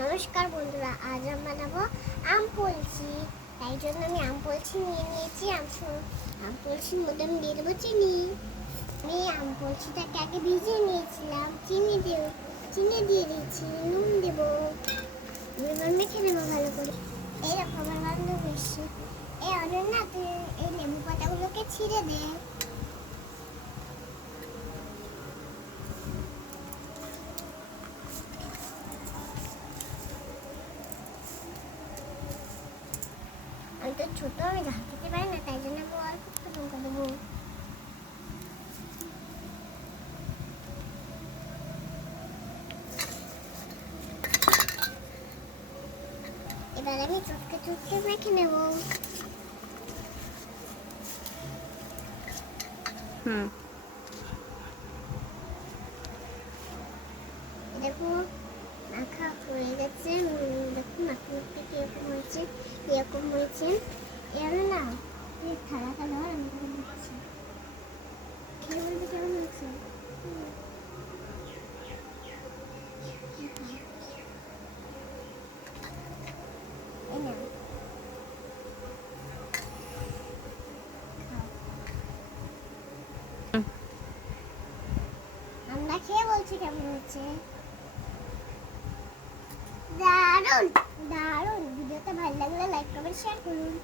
নমস্কার বন্ধুরা, আজ আমি বানাবো আম পোলছি। তাই জন্য আমি আম পোলছি নিয়ে নিয়েছি। আম পোলছির মধ্যে আমি দিয়ে দেবো চিনি। আমি আম পোলছিটাকে আগে ভিজিয়ে নিয়েছিলাম, চিনি দিয়ে দিয়েছি, নুন দেবো, এবার মেখে নেবো ভালো করে। এইরকম আমার বান্ধব এসছে, এই অনন্যা তুই এই লেবু পাতাগুলোকে ছিঁড়ে দে। আমি তো ছোট, আমি ঝাল খেতে পারি না, তাই জন্য আমি অল্প একটু লঙ্কা দেবো। এবার আমি চটকে মেখে নেব। দেখো মাখা হয়ে গেছে। দেখো মাখতে কিরকম হয়েছে এর না থালা থালা আমি দিচ্ছি, খেয়ে বলতে কেমন হয়েছে। আমরা খেয়ে বলছি কেমন হয়েছে। দারুণ দারুণ। ভিডিওটা ভালো লাগলে লাইক কমেন্ট শেয়ার করুন।